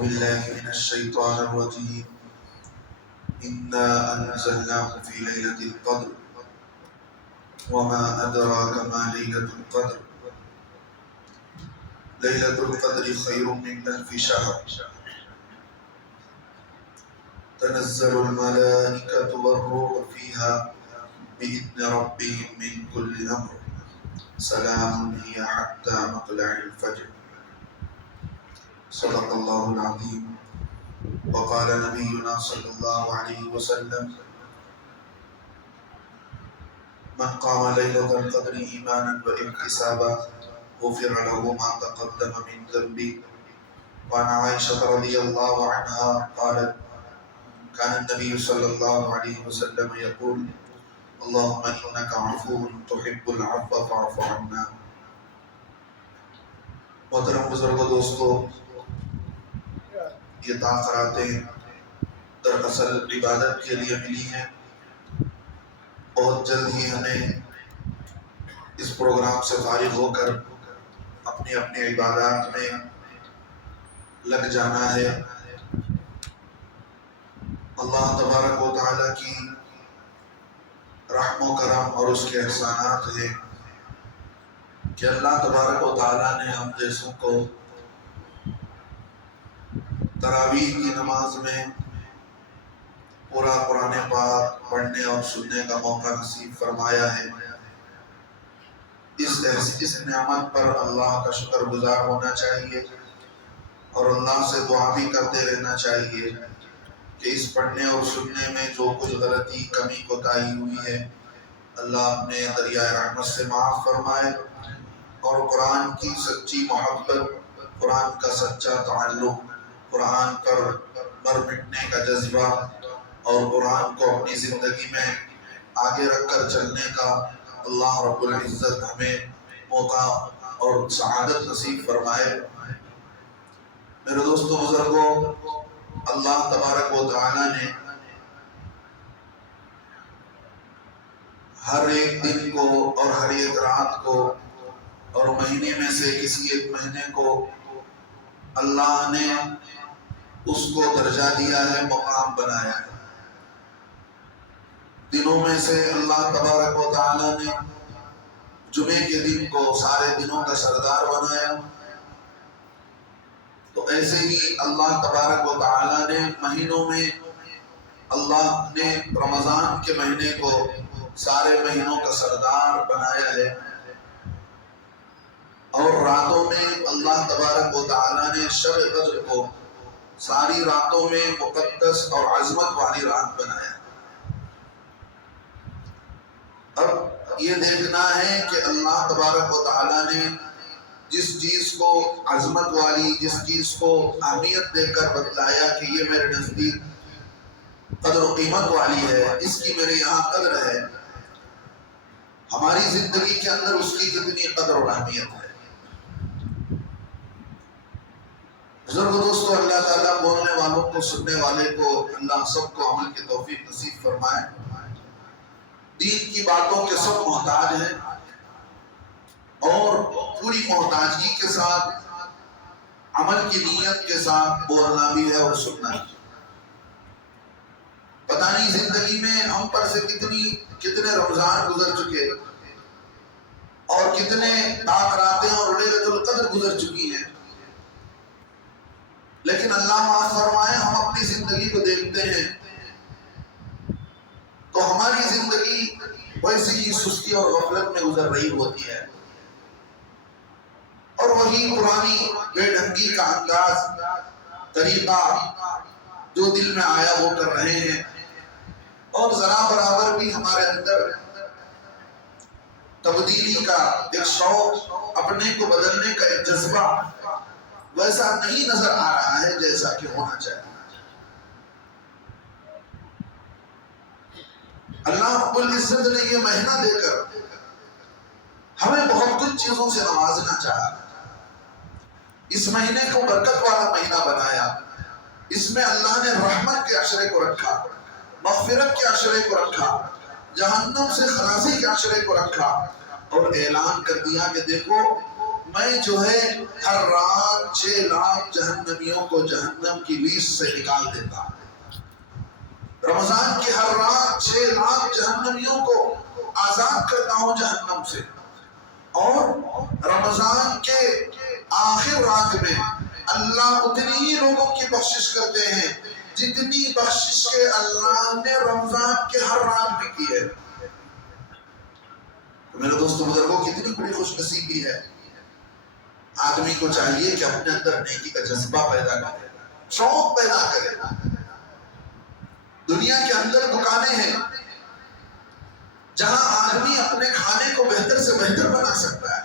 بالله من الشيطان الرجيم. إنا أنزلناه في ليلة القدر وما أدراك ما ليلة القدر ليلة القدر خير من ألف شهر تنزل الملائكة والروح فيها بإذن ربهم من كل أمر سلام هي حتى مطلع الفجر. صدق الله العظيم. وقال نبينا صلى الله عليه وسلم: من قام ليلة القدر إيمانا واحتسابا غفر له ما تقدم من ذنبه. وعن عائشة رضي الله عنها قالت: كان النبي صلى الله عليه وسلم يقول: اللهم إنك عفو تحب العفو فاعف عنا. محترم بزرگوں، دوستو، یہ تاخراتیں دراصل عبادت کے لیے ملی ہیں. بہت جلد ہی ہمیں اس پروگرام سے فارغ ہو کر اپنی اپنی عبادات میں لگ جانا ہے. اللہ تبارک و تعالیٰ کی رحم و کرم اور اس کے احسانات ہیں کہ اللہ تبارک و تعالیٰ نے ہم جیسوں کو تراویح کی نماز میں پورا قرآن پاک پڑھنے اور سننے کا موقع نصیب فرمایا ہے. اس نعمت پر اللہ کا شکر گزار ہونا چاہیے اور اللہ سے دعا بھی کرتے رہنا چاہیے کہ اس پڑھنے اور سننے میں جو کچھ غلطی کمی کوتاہی ہوئی ہے اللہ اپنے دریائے رحمت سے معاف فرمائے اور قرآن کی سچی محبت، قرآن کا سچا تعلق، قرآن پر مر مٹنے کا جذبہ اور قرآن کو اپنی زندگی میں آگے رکھ کر چلنے کا اللہ رب العزت ہمیں موقع اور سعادت نصیب فرمائے. میرے دوستو بزرگوں، اللہ تبارک و تعالی نے ہر ایک دن کو اور ہر ایک رات کو اور مہینے میں سے کسی ایک مہینے کو اللہ نے اس کو درجہ دیا ہے، مقام بنایا ہے. دنوں میں سے اللہ تبارک و تعالی نے جمعے کے دن کو سارے دنوں کا سردار بنایا. تو ایسے ہی اللہ تبارک و تعالی نے مہینوں میں اللہ نے رمضان کے مہینے کو سارے مہینوں کا سردار بنایا ہے. اور راتوں میں اللہ تبارک و تعالی نے شب قدر کو ساری راتوں میں مقدس اور عظمت والی رات بنایا. اب یہ دیکھنا ہے کہ اللہ تبارک و تعالی نے جس چیز کو عظمت والی، جس چیز کو اہمیت دے کر بتلایا کہ یہ میرے نزدیک قدر و قیمت والی ہے، اس کی میرے یہاں قدر ہے، ہماری زندگی کے اندر اس کی کتنی قدر و اہمیت ہے. بزرگ دوستو، اللہ تعالیٰ بولنے والوں کو، سننے والے کو، اللہ سب کو عمل کی توفیق نصیب فرمائے. دین کی باتوں کے سب محتاج ہیں اور پوری محتاجگی کے ساتھ عمل کی نیت کے ساتھ بولنا بھی ہے اور سننا بھی. پتہ نہیں زندگی میں ہم پر سے کتنے رمضان گزر چکے اور کتنے تاخراتیں اور لیلۃ القدر گزر چکی ہیں، لیکن اللہ معاف فرمائے ہم اپنی زندگی کو دیکھتے ہیں تو ہماری زندگی ویسی ہی سستی اور غفلت میں گزر رہی ہوتی ہے اور وہی پرانی بے ڈھنگی کا انداز، طریقہ جو دل میں آیا وہ کر رہے ہیں اور ذرا برابر بھی ہمارے اندر تبدیلی کا ایک شوق، اپنے کو بدلنے کا ایک جذبہ ویسا نہیں نظر آ رہا ہے جیسا کہ ہونا چاہیے. اللہ رب العزت نے یہ مہینہ دے کر ہمیں بہت کچھ چیزوں سے نوازنا چاہا. اس مہینے کو برکت والا مہینہ بنایا. اس میں اللہ نے رحمت کے عشرے کو رکھا، مغفرت کے عشرے کو رکھا، جہنم سے خلاصی کے عشرے کو رکھا اور اعلان کر دیا کہ دیکھو میں جو ہے ہر رات 6 لاکھ جہنمیوں کو جہنم کی لیسٹ سے نکال دیتا ہوں۔ رمضان کی ہر رات 6 لاکھ جہنمیوں کو آزاد کرتا ہوں جہنم سے، اور رمضان کے آخر رات میں اللہ اتنی ہی لوگوں کی بخشش کرتے ہیں جتنی بخشش کے اللہ نے رمضان کے ہر رات میں کی ہے۔ تو میرے دوستو بزرگوں، کتنی بڑی خوش نصیبی ہے۔ آدمی کو چاہیے کہ اپنے اندر نیکی کا جذبہ پیدا کرے، شوق پیدا کرے۔ دنیا کے اندر دکانیں ہیں جہاں آدمی اپنے کھانے کو بہتر سے بہتر بنا سکتا ہے۔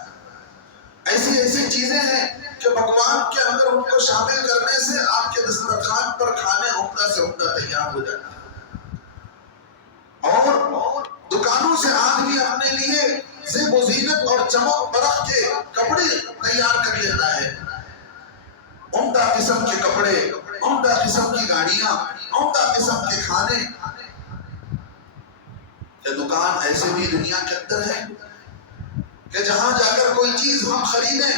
ایسی ایسی چیزیں ہیں کہ پکوان کے اندر ان کو شامل کرنے سے آپ کے دسترخوان پر کھانے عمدہ سے عمدہ تیار ہو جاتے ہیں، اور دکانوں سے آدمی اپنے لیے زیب و زینت اور چمک برق کے کپڑے تیار کر لیتا ہے، عمدہ قسم کے کپڑے، عمدہ قسم کی گاڑیاں، عمدہ قسم کے کھانے۔ یہ دکان ایسے بھی دنیا کے اندر ہے کہ جہاں جا کر کوئی چیز ہم خریدیں،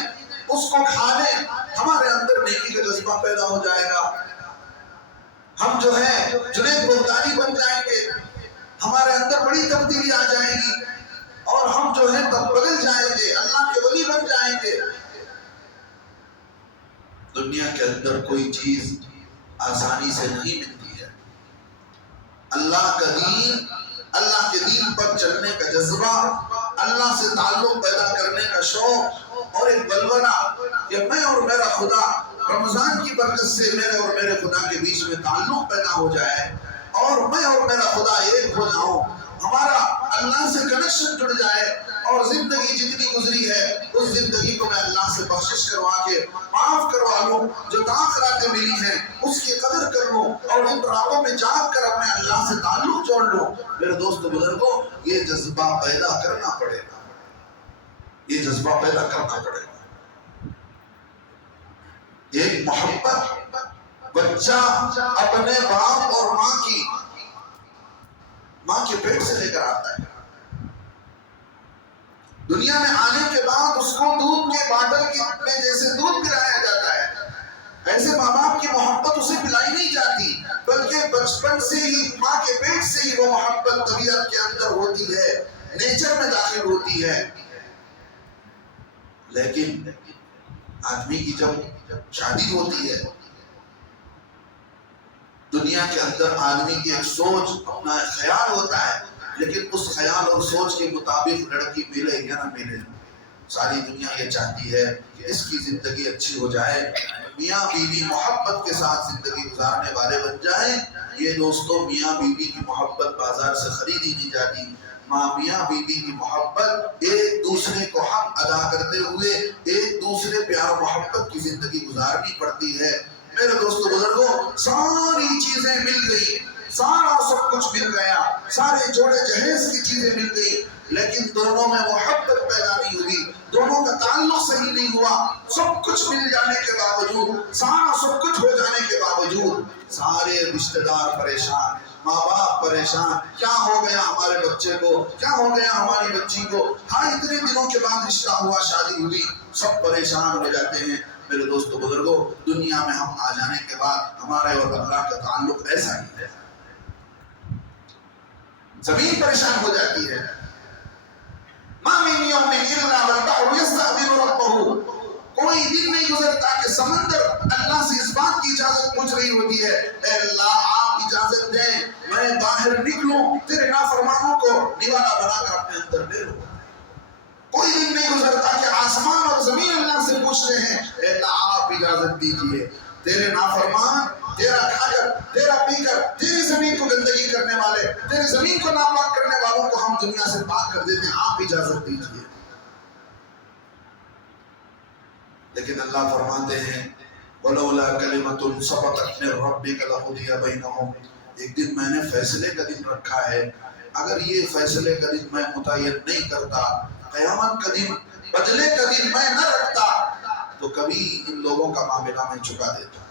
اس کو کھا لیں، ہمارے اندر نیکی کا جذبہ پیدا ہو جائے گا۔ ہم جو ہے جنید بغدادی بن جائیں گے، ہمارے اندر بڑی تبدیلی آ جائے گی، اور ہم جو ہے تب بدل جائیں گے، اللہ کے ولی بن جائیں گے۔ دنیا کے اندر کوئی چیز آسانی سے نہیں ملتی ہے۔ اللہ کا دین، اللہ کے دین پر چلنے کا جذبہ، اللہ سے تعلق پیدا کرنے کا شوق، اور ایک بلبلہ کہ میں اور میرا خدا، رمضان کی برکت سے میرے اور میرے خدا کے بیچ میں تعلق پیدا ہو جائے، اور میں اور میرا خدا ایک ہو جاؤں، ہمارا اللہ سے کنیکشن جڑ جائے، اور زندگی جتنی گزری ہے اس زندگی کو میں اللہ سے بخشش کروا کے معاف کروا لوں، جو طاق راتیں ملی ہیں اس کی قدر کر لوں، اور ان راتوں میں جاگ کر اپنے اللہ سے تعلق جوڑ لوں۔ میرے دوست بزرگوں، یہ جذبہ پیدا کرنا پڑے گا، یہ جذبہ پیدا کرنا پڑے گا۔ ایک محبت بچہ اپنے باپ اور ماں کے پیٹ سے لے کر آتا ہے، دنیا میں آنے کے بعد اس کو دودھ کے باٹل میں جیسے دودھ پلایا جاتا ہے، ایسے ماں باپ کی محبت اسے پلائی نہیں جاتی، بلکہ بچپن سے ہی ماں کے پیٹ سے ہی وہ محبت طبیعت کے اندر ہوتی ہے، نیچر میں داخل ہوتی ہے۔ لیکن آدمی کی جب شادی ہوتی ہے، دنیا کے اندر آدمی کی ایک سوچ، اپنا ایک خیال ہوتا ہے، لیکن اس خیال اور سوچ کے مطابق لڑکی ملے یا نہ ملے، ساری دنیا یہ چاہتی ہے کہ اس کی زندگی اچھی ہو جائے، میاں بیوی محبت کے ساتھ زندگی گزارنے والے بن جائیں۔ یہ دوستو، میاں بیوی کی محبت بازار سے خریدی نہیں جاتی، میاں بیوی کی محبت ایک دوسرے کو حق ادا کرتے ہوئے ایک دوسرے پیار و محبت کی زندگی گزارنی پڑتی ہے۔ میرے دوستو بزرگوں، ساری چیزیں مل گئی، سارا سب کچھ مل گیا، سارے جوڑے جہیز کی چیزیں مل گئی، لیکن دونوں میں محبت پیدا نہیں ہوئی، دونوں کا تعلق صحیح نہیں ہوا۔ سب کچھ مل جانے کے باوجود، سارا سب کچھ ہو جانے کے باوجود، سارے رشتہ دار پریشان، ماں باپ پریشان، کیا ہو گیا ہمارے بچے کو، کیا ہو گیا ہماری بچی کو، ہاں اتنے دنوں کے بعد رشتہ ہوا، شادی ہوئی، سب پریشان ہو جاتے ہیں۔ میرے دوستو بزرگوں، دنیا میں ہم آ جانے کے بعد ہمارے اور اللہ کا تعلق ایسا ہی ہے، زمین پریشان ہو جاتی ہے۔ مَا مِن يَوْمٍ إِلَّا وَالْبَحْرُ يَسْتَأْذِنُ رَبَّهُ، کوئی دن نہیں گزرتا کہ سمندر اللہ سے اس بات کی اجازت پوچھ رہی ہوتی ہے، اے اللہ آپ اجازت دیں میں باہر نکلوں، تیرے نافرمانوں کو نوالا بنا کر اپنے اندر لے لوں۔ کوئی دن نہیں گزرتا کہ آسمان اور زمین اللہ سے پوچھ رہے ہیں، اے اللہ آپ اجازت دیجئے تیرے نافرمان، تیرا کھا کر، تیرا پی کر، تیری زمین کو گندگی کرنے والے، تیری زمین کو ناپاک کرنے والوں کو ہم دنیا سے پاک کر دیتے ہیں، آپ اجازت دیجئے۔ لیکن اللہ فرماتے ہیں وَلَوْلَا كَلِمَةٌ سَبَقَتْ مِن رَبِّكَ لَقُضِيَ بَيْنَهُمْ، ایک دن میں نے فیصلے کا دن رکھا ہے، اگر یہ فیصلے کا دن میں متعین نہیں کرتا، قیامت کا دن، بدلے کا دن میں نہ رکھتا، تو کبھی ان لوگوں کا معاملہ میں چکا دیتا۔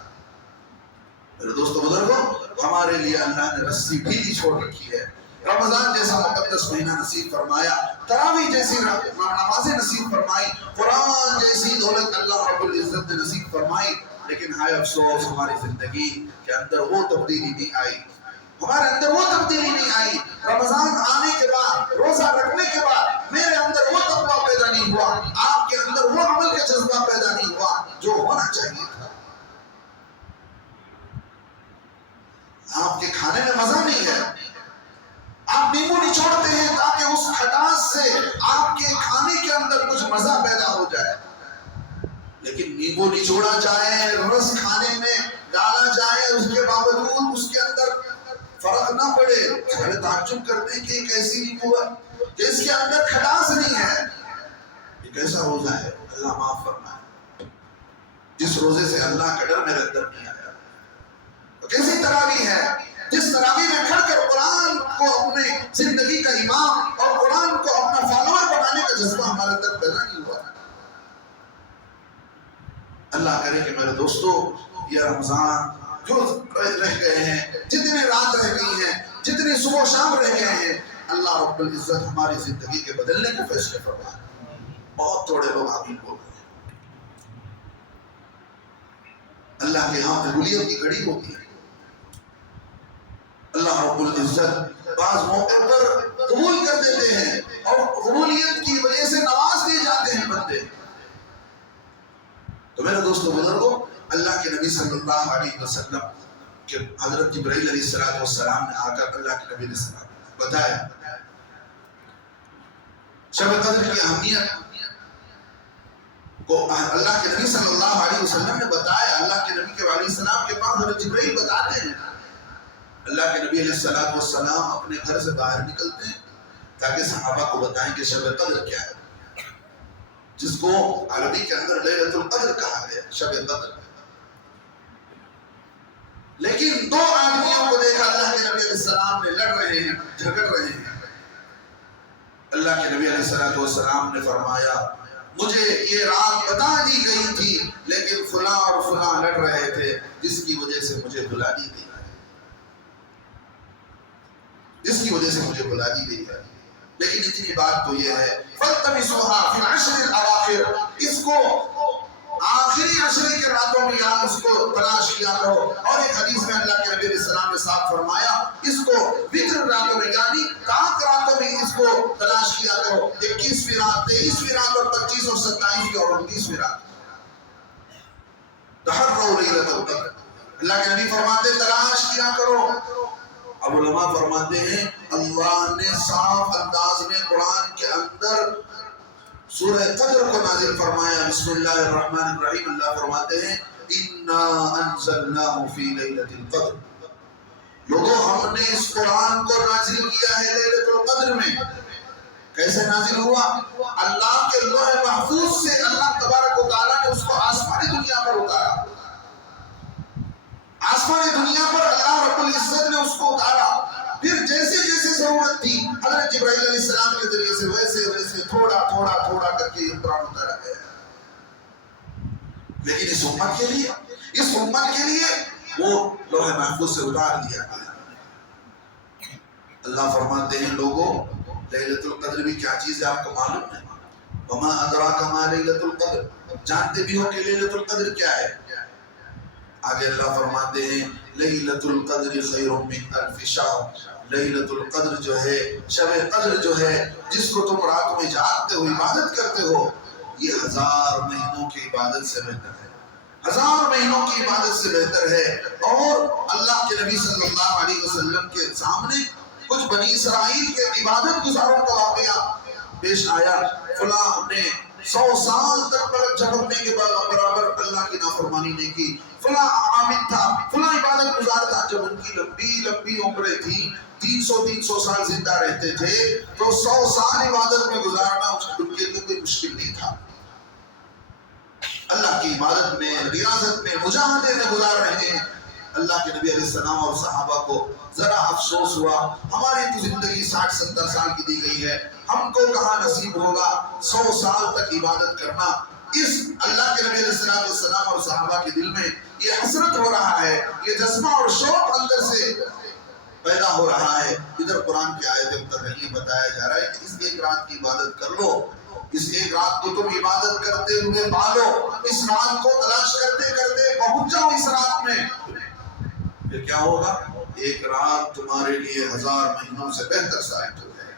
میرے دوستو بزرگوں، ہمارے لیے اللہ نے رسی ڈھیلی چھوڑ رکھی ہے، رمضان جیسا مقدس مہینہ نصیب فرمایا، تراویح جیسی نمازیں نصیب فرمائی، قرآن جیسی دولت اللہ رب العزت نے نصیب فرمائی، لیکن ہائے افسوس ہماری زندگی کے اندر وہ تبدیلی نہیں آئی، ہمارے اندر وہ تبدیلی نہیں آئی۔ رمضان آنے کے بعد، روزہ رکھنے کے بعد میرے اندر وہ تقویٰ پیدا نہیں ہوا، آپ کے اندر وہ عمل کا جذبہ پیدا نہیں ہوا جو ہونا چاہیے تھا۔ آپ کے کھانے میں مزہ نہیں ہے، آپ نیمبو نچوڑتے ہیں تاکہ اس کھٹاس سے آپ کے کھانے کے اندر کچھ مزہ پیدا ہو جائے، لیکن نیمبو نچوڑا جائے، رس کھانے میں ڈالا جائے، اس کے باوجود اس کے اندر فرق نہ پڑے، ہمیں تعجب کرتے ہیں کہ ایک ایسی نیمبو ہے کہ اس کے اندر کھٹاس نہیں ہے۔ یہ کیسا روزہ ہے؟ اللہ معاف فرمائے، جس روزے سے اللہ کا ڈر میرے اندر نہیں آیا۔ تو کیسی تراویح ہے جس تراویح میں کھڑ کر قرآن کو اپنے زندگی کا امام اور قرآن کو اپنا فالوور بنانے کا جذبہ ہمارے اندر پیدا نہیں ہوا۔ اللہ کرے کہ میرے دوستو یہ رمضان جو رہ گئے ہیں، جتنے رات رہ گئی ہیں، جتنے صبح و شام رہ گئے ہیں، اللہ رب العزت ہماری زندگی کے بدلنے کے فیصلے فرمائے۔ بہت تھوڑے لوگ آمین بول رہے ہیں۔ اللہ کے ہاں قبولیت کی گھڑی ہوتی ہے، اللہ رب العزت بعض موقع پر قبول کر دیتے ہیں اور قبولیت کی وجہ سے نواز دیے جاتے ہیں بندے۔ تو میرے دوستو بزرگوں، اللہ کے نبی صلی اللہ علیہ وسلم کہ حضرت جبرائیل علیہ السلام نے آ کر اللہ کے نبی علیہ السلام بتایا شب قدر کی اہمیت کو، اللہ کے نبی صلی اللہ علیہ وسلم نے بتایا، اللہ کے نبی کے علیہ السلام کے پاس حضرت جبرائیل بتاتے ہیں۔ اللہ کے نبی علیہ السلام اپنے گھر سے باہر نکلتے ہیں تاکہ صحابہ کو بتائیں کہ شب قدر کیا ہے، جس کو عربی کے اندر لیلۃ القدر کہا گیا، شب قدر۔ لیکن دو آدمیوں کو دیکھا اللہ کے نبی علیہ السلام نے لڑ رہے ہیں، جھگڑ رہے ہیں۔ اللہ کے نبی علیہ السلام نے فرمایا مجھے یہ رات بتا دی گئی تھی، لیکن فلاں اور فلاں لڑ رہے تھے جس کی وجہ سے مجھے بلا دی گئی، جس کی وجہ سے مجھے بلا دی گئی ہے۔ لیکن اتنی بات تو یہ ہے فَالْتَمِسُوهَا فِي الْعَشْرِ الْأَوَاخِرِ، اس کو آخری عشرے کے راتوں میں یہاں اس کو تلاش کیا کرو۔ اور ایک حدیث میں اللہ کے نبی علیہ السلام نے صاحب فرمایا اس کو وتر راتوں میں یعنی رات راتوں میں اس کو تلاش کیا کرو، 21ویں رات، 23ویں رات اور 25 اور 27 اور 29ویں رات۔ تحروا لیلۃ القدر، اللہ کے نبی فرماتے تلاش کیا کرو۔ اب علماء فرماتے ہیں اللہ نے صاف انداز میں قرآن کے اندر سورہ قدر کو نازل فرمایا۔ بسم اللہ الرحمن الرحیم، اللہ فرماتے ہیں اِنَّا أَنزَلْنَاهُ فِي لَيْلَةِ الْقَدْرِ، لوگوں ہم نے اس قرآن کو نازل کیا ہے لیلۃ القدر میں۔ کیسے نازل ہوا؟ اللہ کے لوح محفوظ سے اللہ تبارک و تعالیٰ نے اس کو آسمانی دنیا پر اتارا، آسمانی دنیا پر اللہ رب العزت نے اس کو اتارا۔ پھر جیسے جیسے ضرورت تھی حضرت جبرائیل علیہ السلام کے ذریعے سے ویسے ویسے تھوڑا تھوڑا تھوڑا کر کے یہ قرآن اتارا گیا۔ لیکن اس امت کے لیے وہ لوح محفوظ سے اتار دیا گیا۔ اللہ فرماتے ہیں لوگوں لیلۃ القدر بھی کیا چیز ہے آپ کو معلوم ہے؟ وما ادراک ما لیلۃ القدر، جانتے بھی ہو کہ لیلۃ القدر کیا ہے؟ آگے اللہ فرماتے ہیں لیلۃ القدر خیر من الف شہر، لیلۃ القدر جو ہے، شب قدر جو ہے، جس کو تم رات میں جاگتے ہو عبادت کرتے ہو، یہ 1000 مہینوں کی عبادت سے بہتر ہے، 1000 مہینوں کی عبادت سے بہتر ہے۔ اور اللہ کے نبی صلی اللہ علیہ وسلم کے سامنے کچھ بنی اسرائیل کے عبادت گزاروں کا واقعہ پیش آیا۔ فلاں نے 100 سال تک پلک جھپکنے کے برابر اللہ کی نافرمانی نہیں کی، فلاں عابد تھا، فلاں عبادت گزار تھا۔ جب ان کی لمبی لمبی عمریں تھیں، 300 سال زندہ رہتے تھے، تو 100 سال عبادت میں گزارنا ان کے لیے کوئی مشکل نہیں تھا۔ اللہ کی عبادت میں، ریاضت میں، مجاہدے میں گزار رہے ہیں۔ اللہ کے نبی علیہ السلام اور صحابہ کو ذرا افسوس ہوا ہماری تو زندگی 60-70 سال کی دی گئی ہے، ہم کو کہاں نصیب ہوگا 100 سال تک عبادت کرنا۔ اس اللہ کے نبی علیہ السلام اور صحابہ کے دل میں یہ حسرت ہو رہا ہے، یہ جذبہ اور شوق اندر سے پیدا ہو رہا ہے. ادھر قرآن کی آیتیں اتر رہی ہیں، بتایا جا رہا ہے کہ اس ایک رات کی عبادت کر لو، اس ایک رات کو تم عبادت کرتے ہوئے پالو، اس رات کو تلاش کرتے کرتے پہنچ جاؤ اس رات میں. پھر کیا ہوگا؟ ایک رات تمہارے لیے 1000 مہینوں سے بہتر ثابت ہو جائے.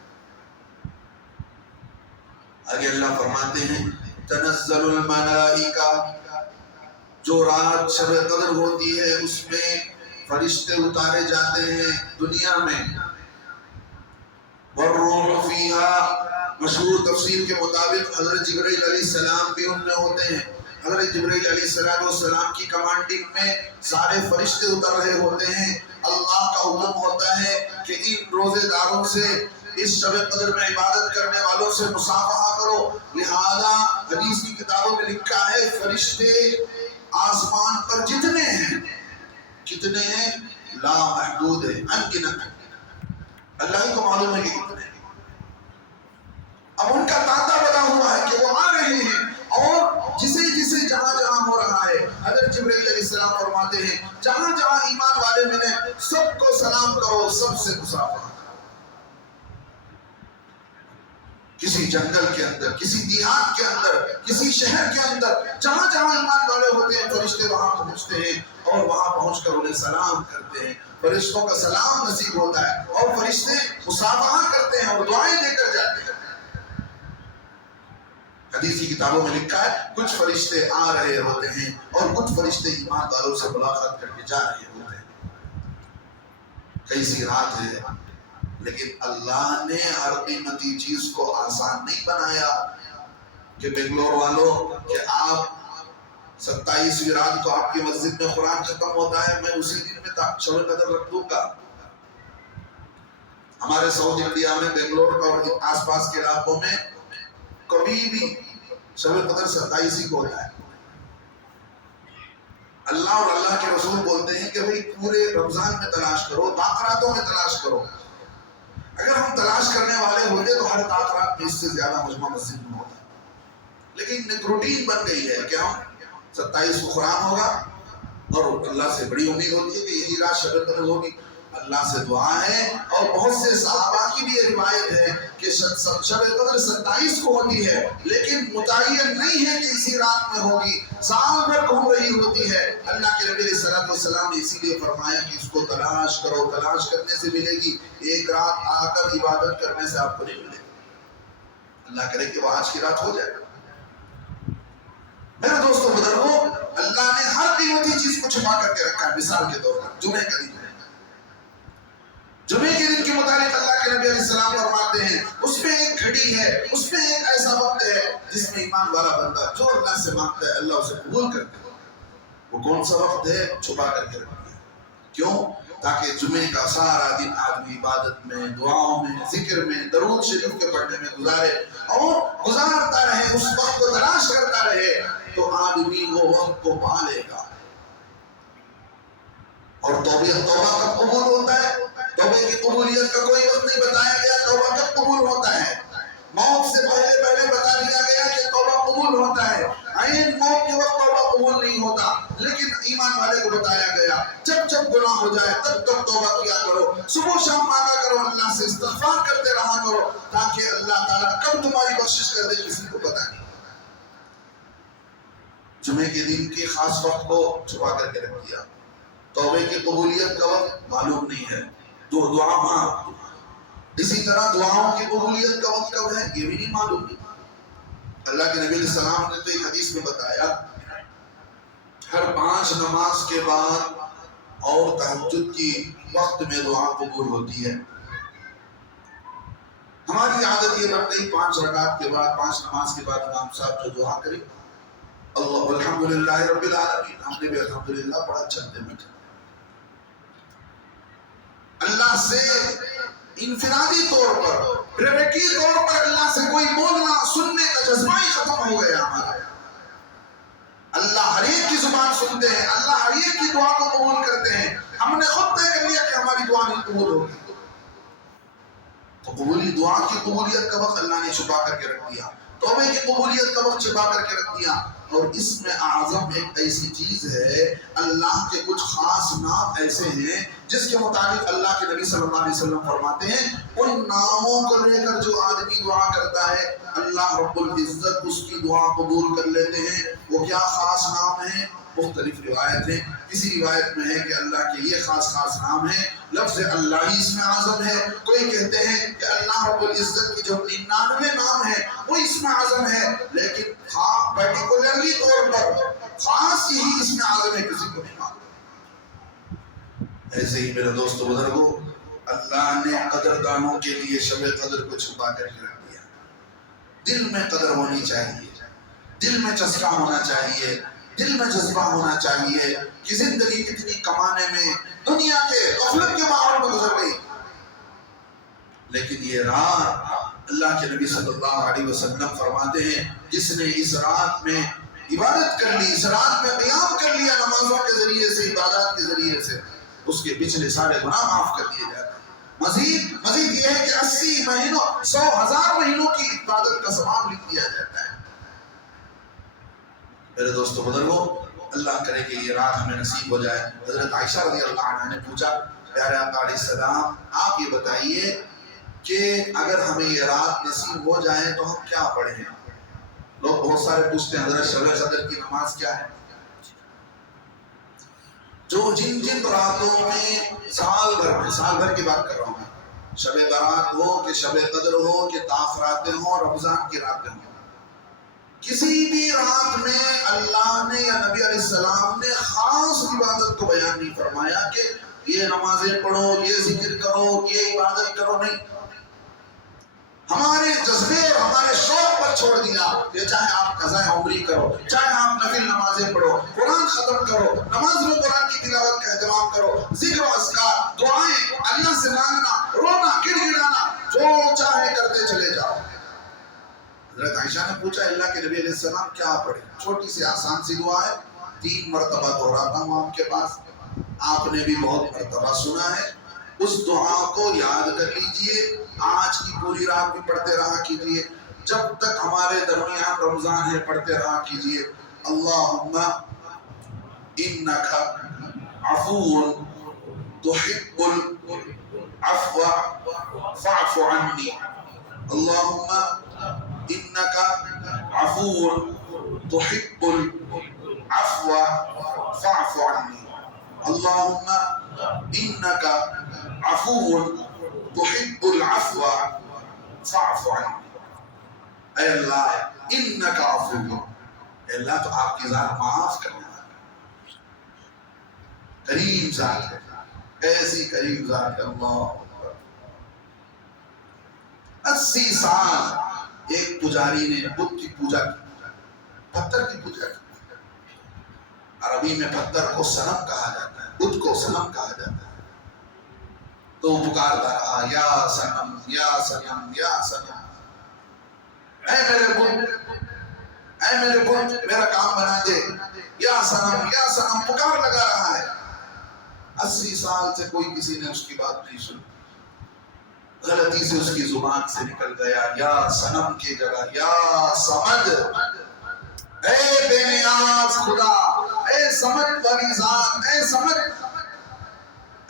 آگے اللہ فرماتے ہیں تنزل الملائکہ، جو رات شب قدر ہوتی ہے اس میں فرشتے اتارے جاتے ہیں دنیا میں. والروح فیہا، مشہور تفسیر کے مطابق حضرت جبرائیل علیہ السلام بھی ان میں ہوتے ہیں. حضرت جبرائیل علیہ السلام کی کمانڈنگ میں سارے فرشتے اتر رہے ہوتے ہیں. اللہ کا حکم ہوتا ہے کہ ان روزے داروں سے، اس شب قدر میں عبادت کرنے والوں سے مصافحہ کرو. لہذا حدیث کی کتابوں میں لکھا ہے فرشتے آسمان پر جتنے ہیں، کتنے ہیں؟ لا محدود ہے، انگنت ہے. اللہ ہی کو معلوم ہے کہ کتنے ہیں. اب ان کا تعداد بتا ہوا ہے کہ وہ آ رہے ہیں، اور جسے جسے جہاں جہاں ہو رہا ہے حضرت جبرائیل علیہ السلام فرماتے ہیں جہاں جہاں ایمان والے ملے سب کو سلام کرو، سب سے مصافحہ. کسی جنگل کے اندر، کسی دیہات کے اندر، کسی شہر کے اندر، جہاں جہاں ایمان والے ہوتے ہیں فرشتے وہاں پہنچتے ہیں اور وہاں پہنچ کر انہیں سلام کرتے ہیں. فرشتوں کا سلام نصیب ہوتا ہے اور فرشتے مصافحہ کرتے ہیں اور دعائیں دے کر جاتے ہیں. حدیث کی کتابوں میں لکھا ہے کچھ فرشتے آ رہے ہوتے ہیں اور کچھ فرشتے ایمان والوں سے ملاقات کر کے جا رہے ہوتے ہیں. کیسی رات ہے، لیکن اللہ نے ہر قیمتی چیز کو آسان نہیں بنایا کہ بنگلور والوں کہ آپ 27ویں رات کو آپ کی مسجد میں قرآن ختم ہوتا ہے، میں اسی دن میں شب قدر رکھ دوں گا. ہمارے ساؤتھ انڈیا میں بنگلور اور آس پاس کے علاقوں میں کبھی بھی شب قدر 27 کو ہوتا ہے. اللہ اور اللہ کے رسول بولتے ہیں کہ بھئی پورے رمضان میں تلاش کرو، تاخراتوں میں تلاش کرو. اگر ہم تلاش کرنے والے ہوتے تو ہر تاخرات میں اس سے زیادہ مجمع مسجد میں ہوتا. لیکن ایک روٹین بن گئی ہے کہ ہم 27 کو قرآن ہوگا اور اللہ سے بڑی امید ہوتی ہے کہ یہی رات شب قدر ہوگی. اللہ سے دعا ہے اور بہت سے صحابہ کی بھی یہ روایت ہے کہ شب قدر 27 کو ہوتی ہے، لیکن متعین نہیں ہے کہ اسی رات میں ہوگی، سال بھر گھوم رہی ہوتی ہے. اللہ کے نبی علیہ السلام نے اسی لیے فرمایا کہ اس کو تلاش کرو، تلاش کرنے سے ملے گی. ایک رات آ کر عبادت کرنے سے آپ کو نہیں ملے گی. اللہ کرے کہ وہ آج کی رات ہو جائے. میرے دوستوں بزرگوں، اللہ نے ہر قیمتی چیز کو چھپا کر کے رکھا ہے. مثال کے طور پر جمعے کا دن، جمعے کے دن کے متعلق اللہ کے نبی علیہ السلام فرماتے ہیں اس میں ایک گھڑی ہے، اس میں ایک ایسا وقت ہے جس میں ایمان والا بندہ جو اللہ سے مانگتا ہے اللہ اسے قبول کرتا ہے. وہ کون سا وقت ہے؟ چھپا کر کے رکھا ہے. کیوں؟ تاکہ جمعے کا سارا دن آدمی عبادت میں، دعاؤں میں، ذکر میں، درود شریف کے پڑھنے میں گزارے اور گزارتا رہے، اس وقت کو تلاش کرتا رہے تو آدمی وہ وقت کو پا لے گا. اور توبہ کب قبول ہوتا ہے؟ توبے کی قبولیت کا کوئی وقت نہیں بتایا گیا. توبہ کب قبول ہوتا ہے؟ موت سے پہلے بتا دیا گیا کہ توبہ قبول ہوتا ہے. عین موت کے وقت توبہ قبول نہیں ہوتا، لیکن ایمان والے کو بتایا گیا جب جب گناہ ہو جائے تب تب توبہ کیا کرو، صبح شام مانگا کرو، اللہ سے استغفار کرتے رہا کرو، تاکہ اللہ تعالیٰ کب تمہاری بخشش کر دے کسی کو پتہ نہیں. جمعے کے دن کے خاص وقت کو چھپا کر کے رکھ دیا. توبے کی قبولیت کا وقت معلوم نہیں ہے. دعا ماں اسی طرح دعاؤں کی قبولیت کا وقت کب ہے یہ بھی نہیں معلوم. اللہ کے نبی علیہ السلام نے تو ایک حدیث میں بتایا ہر 5 نماز کے بعد اور تہجد کی وقت میں دعا قبول ہوتی ہے. ہماری عادت یہ بن گئی 5 رکعت کے بعد، 5 نماز کے بعد امام صاحب جو دعا کرے اللہ الحمدللہ رب العالمین، ہم نے بھی الحمدللہ پڑھا چلتے بیٹھے. اللہ سے انفرادی طور پر، پریویٹی طور پر اللہ سے کوئی بولنا سننے کا جذبہ ہی ختم ہو گیا ہمارا. اللہ ہر ایک کی زبان سنتے ہیں، اللہ ہر ایک کی دعا کو قبول کرتے ہیں. ہم نے خود طے کر لیا کہ ہماری دعا نہیں قبول ہوگی، تو قبولی دعا کی قبولیت کا وقت اللہ نے چھپا کر کے رکھ دیا. توبے کی قبولیت کا وقت چھپا کر کے رکھ دیا. اور اسم اعظم ایک ایسی چیز ہے، اللہ کے کچھ خاص نام ایسے ہیں جس کے مطابق اللہ کے نبی صلی اللہ علیہ وسلم فرماتے ہیں ان ناموں کو لے کر جو آدمی دعا کرتا ہے اللہ رب العزت اس کی دعا قبول کر لیتے ہیں۔ وہ کیا خاص نام ہیں؟ مختلف روایت ہیں، کسی روایت میں ہے کہ اللہ کے یہ خاص نام ہیں، لفظ اللہ ہی اسم اعظم ہے، کوئی کہتے ہیں کہ اللہ رب العزت کی جو 99 نام ہے وہ اسم اعظم ہے، لیکن پرٹیکولرلی طور پر خاص یہی اسم اعظم ہے، کسی کو نہیں معلوم۔ ایسے ہی میرے دوستو بزرگوں، اللہ نے قدردانوں کے لیے شب قدر کو چھپا کر کے رکھ دیا۔ دل میں قدر ہونی چاہیے، دل میں چسکا ہونا چاہیے، دل میں جذبہ ہونا چاہیے کہ زندگی کتنی کمانے میں دنیا کے غفلت کے ماحول میں گزر گئی، لیکن یہ رات اللہ کے نبی صلی اللہ علیہ وسلم فرماتے ہیں جس نے اس رات میں عبادت کر لی، اس رات میں قیام کر لیا نمازوں کے ذریعے سے، عبادات کے ذریعے سے، اس کے پچھلے سارے گناہ معاف کر دیے جاتے ہیں۔ مزید یہ ہے کہ 80 مہینوں 100,000 مہینوں کی عبادت کا ثواب لکھ دیا جاتا ہے۔ میرے دوستو بزرگوں، اللہ کرے کہ یہ رات ہمیں نصیب ہو جائے۔ حضرت عائشہ رضی اللہ عنہ نے پوچھا پیارے آقا علیہ السلام آپ یہ بتائیے کہ اگر ہمیں یہ رات نصیب ہو جائے تو ہم کیا پڑھیں؟ لوگ بہت سارے پوچھتے ہیں حضرت شب قدر کی نماز کیا ہے؟ جو جن راتوں میں سال بھر کی بات کر رہا ہوں، شب برات ہو کہ شب قدر ہو کہ تاخراتیں ہوں، رمضان کی راتیں ہوں، کسی بھی رات میں اللہ نے یا نبی علیہ السلام نے خاص عبادت کو بیان نہیں فرمایا کہ یہ نمازیں پڑھو، یہ ذکر کرو، یہ عبادت کرو، نہیں۔ ہمارے جذبے اور ہمارے شوق پر چھوڑ دیا کہ چاہے آپ قضاء عمری کرو، چاہے آپ نفل نمازیں پڑھو، قرآن ختم کرو، نماز میں قرآن کی تلاوت کا اہتمام کرو، ذکر و اذکار، دعائیں، اللہ سے مانگنا، رونا، گڑ گڑانا، جو چاہے کرتے چلے جاؤ۔ حضرت عائشہ نے پوچھا اللہ کے نبی علیہ السلام کیا پڑھیں؟ چھوٹی سی آسان سی دعا ہے، 3 مرتبہ دہراتا ہوں آپ کے پاس، آپ نے بھی بہت مرتبہ سنا ہے، اس دعا کو یاد کر لیجئے، آج کی پوری رات بھی پڑھتے رہا کیجئے، جب تک ہمارے درمیان رمضان ہے پڑھتے رہا کیجئے۔ اللہم انکا عفو تحب العفو فاعف عنی، اللہم انکا عفو تحب العفو فاعف عنی، اللہم انکا عفو تحب العفو فاعف عنی۔ اے اللہ انکا عفو، اے اللہ تو آپ کی ذات معاف کرنے والا کریم ذات ہے، ایسی کریم ذات ہے۔ اللہ 80 سال ایک پجاری نے بت کی پوجا کی، پتھر کی پوجا کی۔ عربی میں پتھر کو صنم کہا جاتا ہے، بت کو صنم کہا جاتا ہے۔ تو پکارتا رہا یا صنم یا صنم یا صنم، اے میرے بت، اے میرے بت میرا کام بنا دے، یا صنم پکار لگا رہا ہے۔ 80 سال سے کوئی کسی نے اس کی بات نہیں سنی، غلطی سے اس کی زبان سے نکل گیا یا صنم کی جگہ یا سمد، اے بے نیاز خدا، اے سمد والی ذات، اے سمد۔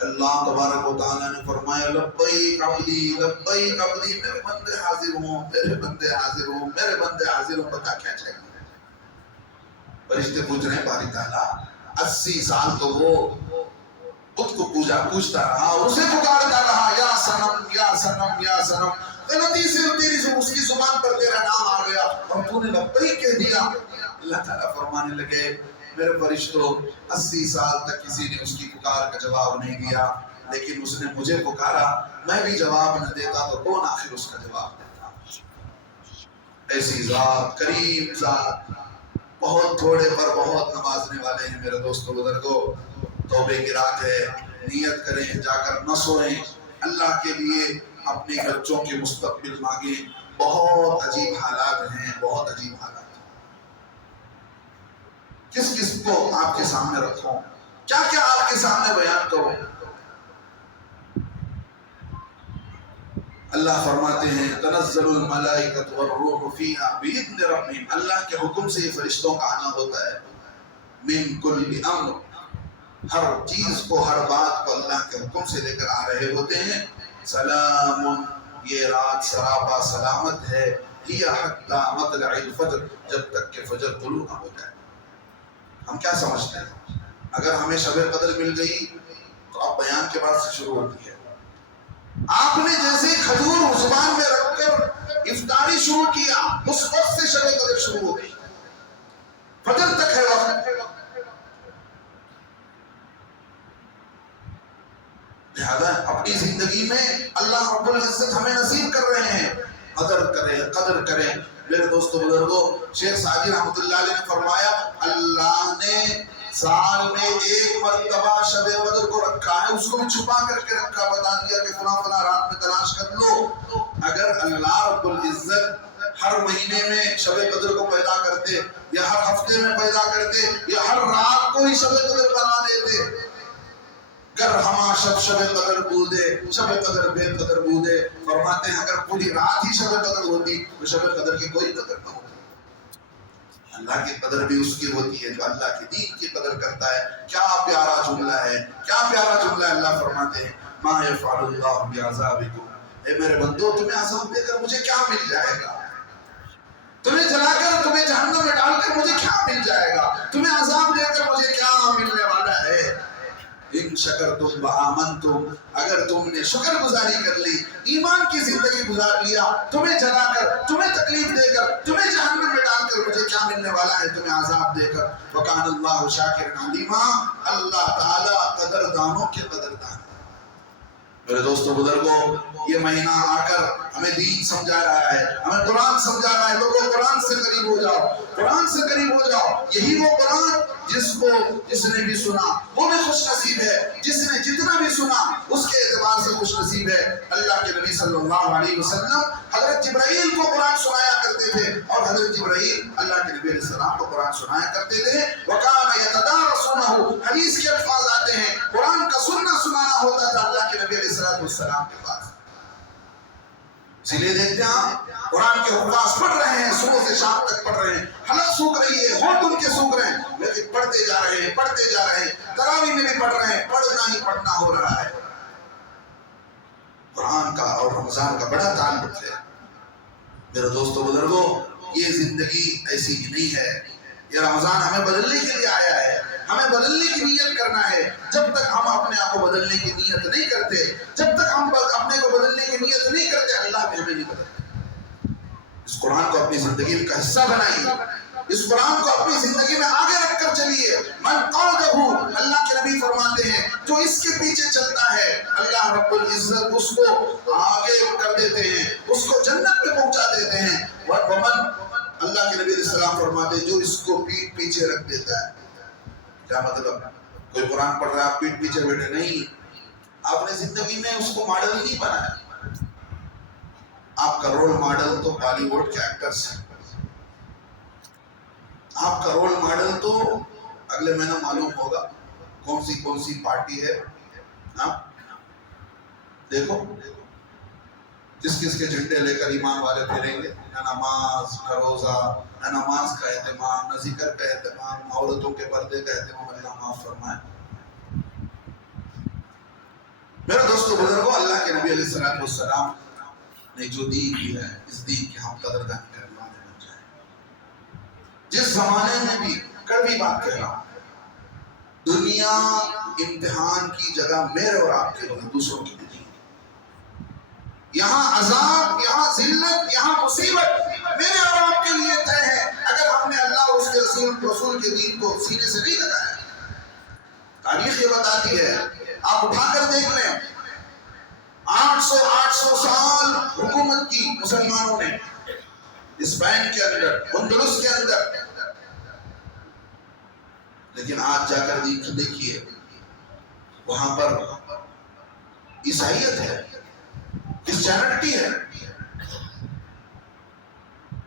اللہ تبارک و تعالیٰ نے فرمایا لبیک عبدی لبیک عبدی، میرے بندے حاضر ہوں، میرے بندے حاضر ہوں، میرے بندے حاضر ہوں، بتا کیا چاہیے؟ فرشتے پوچھ رہے ہیں باری تعالیٰ 80 سال تو وہ خود کو پوچھتا رہا اور اسے پکارتا رہا یا صنم یا صنم یا صنم، غلطی سے تیری سے اس کی زبان پر تیرا نام آ گیا اور تو نے لبیک کہہ دیا۔ اللہ تعالیٰ فرمانے لگے میرے فرشتوں 80 سال تک کسی نے اس کی پکار کا جواب نہیں دیا، لیکن اس نے مجھے پکارا، میں بھی جواب نہ دیتا تو کون آخر اس کا جواب دیتا؟ ایسی ذات، کریم ذات، بہت تھوڑے پر بہت نوازنے والے ہیں۔ میرے دوستو بزرگوں، توبے کی رات ہے، نیت کریں، جا کر نہ سوئیں، اللہ کے لیے اپنے بچوں کے مستقبل مانگیں۔ بہت عجیب حالات ہیں، بہت عجیب حالات ہیں۔ کس کس کو آپ کے سامنے رکھوں، کیا کیا آپ کے سامنے بیان کروں؟ اللہ فرماتے ہیں تنزل الملائکۃ والروح فیہا بإذن ربہم، اللہ کے حکم سے یہ فرشتوں کا آنا ہوتا ہے، من کل امر، ہر چیز کو ہر بات کو اللہ کے حکم سے لے کر آ رہے ہوتے ہیں، سلام، یہ رات سراپا سلامت ہے، ہی حتی مطلع الفجر، جب تک کہ فجر طلوع نہ ہو جائے۔ ہم کیا سمجھتے ہیں اگر ہمیں شب قدر مل گئی تو اب بیان کے بعد سے شروع ہوتی ہے، آپ نے جیسے کھجور زبان میں رکھ کر افطاری شروع کیا اس وقت سے شب قدر شروع ہو گئی، فجر تک ہے وقت۔ لہذا اپنی زندگی میں اللہ رب العزت ہمیں نصیب کر رہے ہیں، قدر کریں۔ میرے دوستو بزرگوں، شیخ سعدی رحمۃ اللہ علیہ نے فرمایا اللہ نے سال میں ایک مرتبہ شب قدر کو رکھا ہے، اس کو بھی چھپا کر کے رکھا، بتا دیا کہ فلاں فلاں رات میں تلاش کر لو۔ اگر اللہ رب العزت ہر مہینے میں شب قدر کو پیدا کرتے یا ہر ہفتے میں پیدا کرتے یا ہر رات کو ہی شب قدر بنا دیتے، گر ہما شب قدر بودے، شب قدر بے قدر بودے، فرماتے ہیں اگر پوری رات ہی شب قدر ہوتی تو شب قدر کی کوئی قدر نہ ہوتی۔ اللہ کی قدر بھی اس کی ہوتی ہے جو اللہ کے دین کی قدر کرتا ہے۔ کیا پیارا جملہ ہے، کیا پیارا جملہ ہے۔ اللہ فرماتے ہیں ما یفعل اللہ بعذابکم، اے میرے بندو تمہیں عذاب دے کر مجھے کیا مل جائے گا، تمہیں جلا کر تمہیں جہنم میں ڈال کر مجھے کیا مل جائے گا، تمہیں عذاب دے کر مجھے کیا ملنے والا ہے۔ ان شکرتم وآمنتم، اگر تم نے شکر گزاری کر لی، ایمان کی زندگی گزار لیا، تمہیں جلا کر، تمہیں تکلیف دے کر، تمہیں جہنم میں ڈال کر مجھے کیا ملنے والا ہے، تمہیں عذاب دے کر۔ وکان اللہ شاکرا علیما، اللہ تعالیٰ قدردانوں کے قدردان۔ میرے دوستو بزرگوں، یہ مہینہ آ کر ہمیں دین سمجھا رہا ہے، ہمیں قرآن سمجھا رہا ہے۔ لوگوں قرآن سے قریب ہو جاؤ، قرآن سے قریب ہو جاؤ۔ یہی وہ قرآن جس نے بھی سنا وہ بھی خوش نصیب ہے، جس نے جتنا بھی سنا اس کے اعتبار سے خوش نصیب ہے۔ اللہ کے نبی صلی اللہ علیہ وسلم حضرت جبرائیل کو قرآن سنایا کرتے تھے، اور حضرت جبرائیل اللہ کے نبی علیہ السلام کو قرآن سنایا کرتے تھے۔ وَكَانَ يَتَدَارَسُونَهُ، حدیث کے الفاظ آتے ہیں قرآن کا سنانا ہوتا تھا اللہ کے نبی علیہ السلام کے پاس۔ اسی لیے دیکھتے ہیں قرآن کے حفاظ پڑھ رہے ہیں، صبح سے شام تک پڑھ رہے ہیں، حلق سوکھ رہی ہے، ہونٹ ان کے سوکھ رہے ہیں، لیکن پڑھتے جا رہے ہیں، پڑھتے جا رہے ہیں، تراویح میں بھی پڑھ رہے ہیں، پڑھنا ہی پڑھنا ہو رہا ہے۔ قرآن کا اور رمضان کا بڑا تعلق ہے۔ میرے دوستو بزرگوں، یہ زندگی ایسی ہی نہیں ہے۔ یہ رمضان ہمیں بدلنے کے لیے آیا ہے، ہمیں بدلنے کی نیت کرنا ہے۔ جب تک ہم اپنے آپ کو بدلنے کی نیت نہیں کرتے، جب تک ہم اپنے کو بدلنے کی نیت نہیں کرتے، اللہ بھی ہمیں نہیں بدلتا۔ اس قرآن کو اپنی زندگی کا حصہ بنائیے، اس قرآن کو اپنی زندگی میں آگے رکھ کر چلیے۔ من قادہ، اللہ کے نبی فرماتے ہیں جو اس کے پیچھے چلتا ہے اللہ رب العزت اس کو آگے کر دیتے ہیں، اس کو جنت میں پہنچا دیتے ہیں۔ ومن، اللہ کے نبی علیہ السلام فرماتے ہیں جو اس کو پیٹ پیچھے رکھ دیتا ہے۔ کیا مطلب؟ کوئی قرآن پڑھ رہا ہے آپ پیٹ پیچھے بیٹھے نہیں، آپ نے زندگی میں اس کو ماڈل ہی نہیں بنایا۔ آپ کا رول ماڈل تو بالی ووڈ کے ایکٹرز ہیں، آپ کا رول ماڈل تو اگلے مہینہ معلوم ہوگا کون سی پارٹی ہے۔ دیکھو کس کے جھنڈے لے کر ایمان والے پھریں گے، نہ نماز، نہ روزہ، نہ نماز کا اہتمام، نہ ذکر کا اہتمام، عورتوں کے پردے کا اہتمام۔ اللہ معاف فرمائے۔ میرے دوستو بزرگوں، اللہ کے نبی علیہ السلام نے جو دین دیا ہے، اس دین کی ہم قدردانی کرنے والے بن جائیں۔ جس زمانے میں بھی کبھی بات کہہ رہا ہوں، دنیا امتحان کی جگہ میرے اور آپ کے لیے، دوسروں کی نہیں۔ یہاں عذاب، یہاں ذلت، یہاں مصیبت میرے اور آپ کے لیے طے ہے اگر ہم نے اللہ اور اس کے رسول کے دین کو سینے سے نہیں لگایا۔ تاریخ یہ بتاتی ہے، آپ اٹھا کر دیکھ لیں، 800 سال حکومت کی مسلمانوں نے اسپین کے اندر، اندلس کے اندر، لیکن آج جا کر دیکھیے وہاں پر عیسائیت ہے، کرسچینٹی ہے۔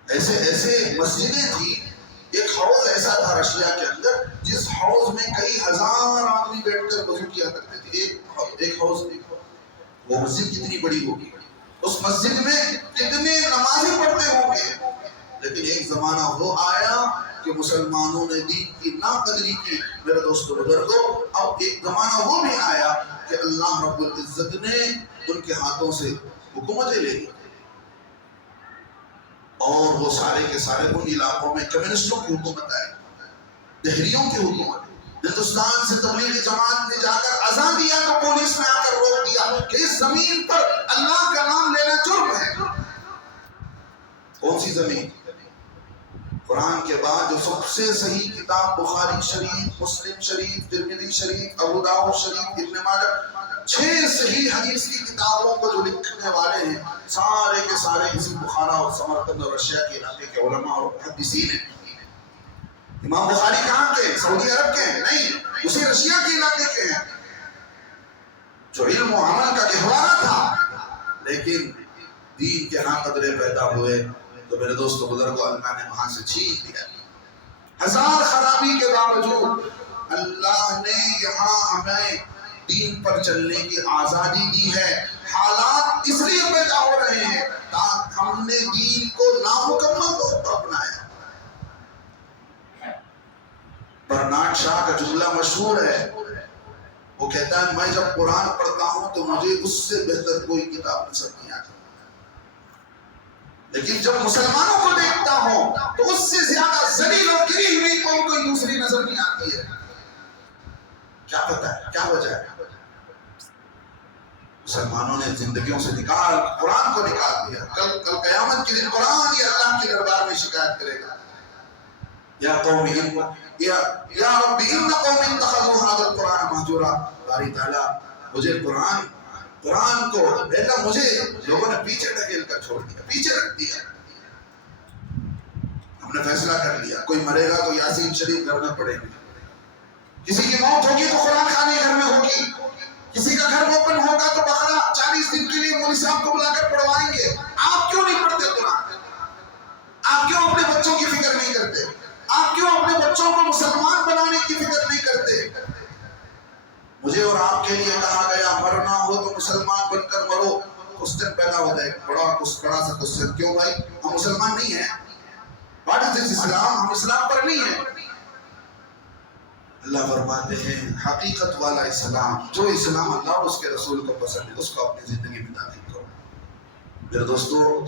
ایسے مسجدیں تھی، ایک حوض ایسا تھا رشیا کے اندر جس حوض میں کئی ہزار آدمی بیٹھ کر وضو کیا کرتے تھے۔ ایک حوض، وہ مسجد کتنی بڑی ہوگی، اس مسجد میں کتنے نمازی پڑھتے ہوں گے، لیکن ایک زمانہ وہ آیا کہ مسلمانوں نے دین کی ناقدری کی۔ میرے دوستو بزرگوں، اب ایک زمانہ وہ بھی آیا کہ اللہ رب العزت نے ان کے ہاتھوں سے حکومتیں لے لی، اور وہ سارے کے سارے ان علاقوں میں کمیونسٹوں کی حکومت آئی، دہریوں کی حکومت۔ ہندوستان سے تبلیغی جماعت نے جا کر اذان دیا تو پولیس نے آ کر روک دیا کہ اس زمین پر اللہ کا نام لینا جرم ہے۔ کون سی زمین؟ قرآن کے بعد جو سب سے صحیح کتاب بخاری شریف، مسلم شریف، ترمذی شریف، ابو داؤد شریف، ابن ماجہ، 6 صحیح حدیث کی کتابوں کو جو لکھنے والے ہیں سارے کے سارے اسی بخارا اور سمرقند اور رشیا کے علاقے کے علماء اور محدثین ہیں۔ امام بخاری کہاں کے؟ سعودی عرب کے ہیں؟ نہیں، اسی رشیا کے علاقے کے ہیں، جو علم و عمل کا گہوارہ تھا، لیکن دین کے ہاں قدرے پیدا ہوئے تو میرے دوستو بزرگوں اللہ نے وہاں سے چھین دیا۔ ہزار خرابی کے باوجود اللہ نے یہاں ہمیں دین پر چلنے کی آزادی دی ہے۔ حالات اس لیے پیدا ہو رہے ہیں تاکہ ہم نے دین کو نامکمل طور پر اپنایا۔ برنارڈ شاہ کا جملہ مشہور ہے، وہ کہتا ہے میں جب قرآن پڑھتا ہوں تو مجھے اس سے بہتر کوئی کتاب نظر نہیں آتی، لیکن جب مسلمانوں کو دیکھتا ہوں تو اس سے زیادہ ذلیل اور گری ہوئی قوم کوئی دوسری نظر نہیں آتی ہے۔ کیا پتہ ہے کیا وجہ ہے؟ مسلمانوں نے زندگیوں سے قرآن کو نکال دیا۔ کل قیامت کے دن قرآن یہ اللہ کے دربار میں شکایت کرے گا، یا قوم یا رب ان قوم اتخذوا هذا القرآن مہجورا۔ باری تعالیٰ مجھے قرآن کو بیٹا مجھے لوگوں نے پیچھے ڈھکیل کر چھوڑ دیا، پیچھے رکھ دیا۔ ہم نے فیصلہ کر لیا کوئی مرے گا تو یاسین شریف گھر میں پڑھے گی، کسی کی موت ہوگی تو قرآن خوانی گھر میں ہوگی، کسی کا گھر اوپن ہوگا تو بقرہ 40 دن کے لیے مولوی صاحب کو بلا کر پڑھوائیں گے۔ آپ کیوں نہیں پڑھتے قرآن؟ آپ کیوں اپنے بچوں کی فکر نہیں کرتے؟ آپ کیوں اپنے بچوں کو مسلمان بنانے کی فکر نہیں کرتے؟ مجھے اور آپ کے لیے کہا گیا مرنا ہو تو مسلمان بن کر مرو۔ کوسچن پیدا ہوتا ہے، بڑا سا کوسچن، کیوں بھائی ہم مسلمان نہیں ہیں؟ واٹ از دس اسلام؟ ہم اسلام پر نہیں ہیں۔ اللہ فرماتے ہیں حقیقت والا اسلام، جو اسلام اللہ اور اس کے رسول کو پسند ہے اس کو اپنی زندگی میں داخل کرو۔ میرے دوستو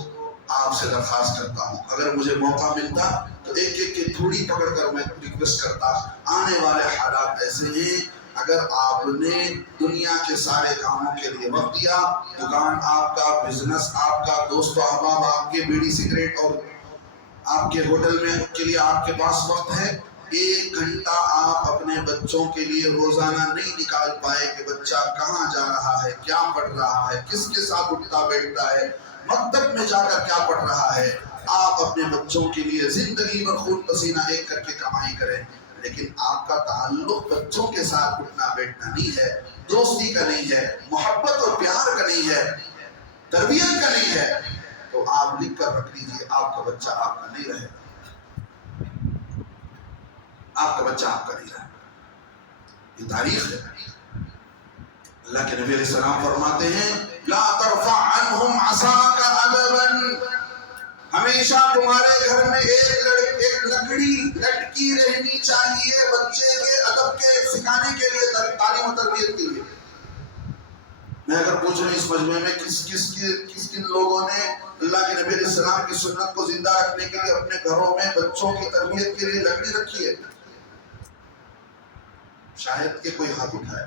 آپ سے درخواست کرتا ہوں اگر مجھے موقع ملتا تو ایک ایک کی تھوڑی پکڑ کر میں ریکویسٹ کرتا، آنے والے حالات ایسے ہیں اگر آپ نے دنیا کے سارے کاموں کے لیے وقت دیا، دکان آپ کا، بزنس آپ کا، دوست و احباب آپ کے، بیڑی سگریٹ اور آپ کے ہوٹل میں کے لیے آپ کے پاس وقت ہے، 1 گھنٹہ آپ اپنے بچوں کے لیے روزانہ نہیں نکال پائے کہ بچہ کہاں جا رہا ہے، کیا پڑھ رہا ہے، کس کے ساتھ اٹھتا بیٹھتا ہے، مکتب میں جا کر کیا پڑھ رہا ہے۔ آپ اپنے بچوں کے لیے زندگی بھر خون پسینہ ایک کر کے کمائی کریں، لیکن آپ کا تعلق بچوں کے ساتھ اٹھنا بیٹھنا نہیں ہے، دوستی کا نہیں ہے، محبت اور پیار کا نہیں ہے، تربیت کا نہیں ہے، تو آپ لکھ کر رکھ لیجیے آپ کا بچہ آپ کا نہیں رہے گا، آپ کا بچہ آپ کا نہیں رہے گا۔ یہ تاریخ ہے۔ اللہ کے نبی علیہ السلام فرماتے ہیں لا ترفع عنہم عصاک ادبا، ہمیشہ تمہارے گھر میں ایک لکڑی لٹکی رہنی چاہیے بچے کے ادب کے سکھانے کے لیے، تعلیم و تربیت کے لیے۔ میں اگر پوچھوں اس مجمع میں کس کن لوگوں نے اللہ کے نبی علیہ السلام کی سنت کو زندہ رکھنے کے لیے اپنے گھروں میں بچوں کی تربیت کے لیے لکڑی رکھی ہے؟ شاید کہ کوئی ہاتھ اٹھائے۔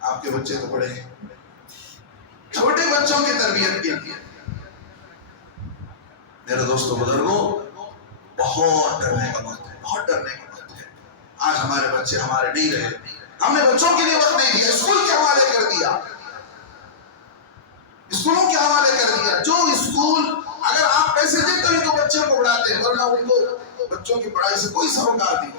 آپ کے بچے تو بڑے ہیں، چھوٹے بچوں کی تربیت کے لیے میرے دوستو بزرگوں بہت ڈرنے کا وقت ہے، بہت ڈرنے کا وقت ہے۔ آج ہمارے بچے ہمارے نہیں رہے، ہم نے بچوں کے لیے وقت نہیں دیا، اسکول کے حوالے کر دیا، اسکولوں کے حوالے کر دیا۔ جو اسکول اگر آپ پیسے دیتے ہیں تو بچے کو پڑھاتے ہیں، ورنہ ان کو بچوں کی پڑھائی سے کوئی سروکار نہیں۔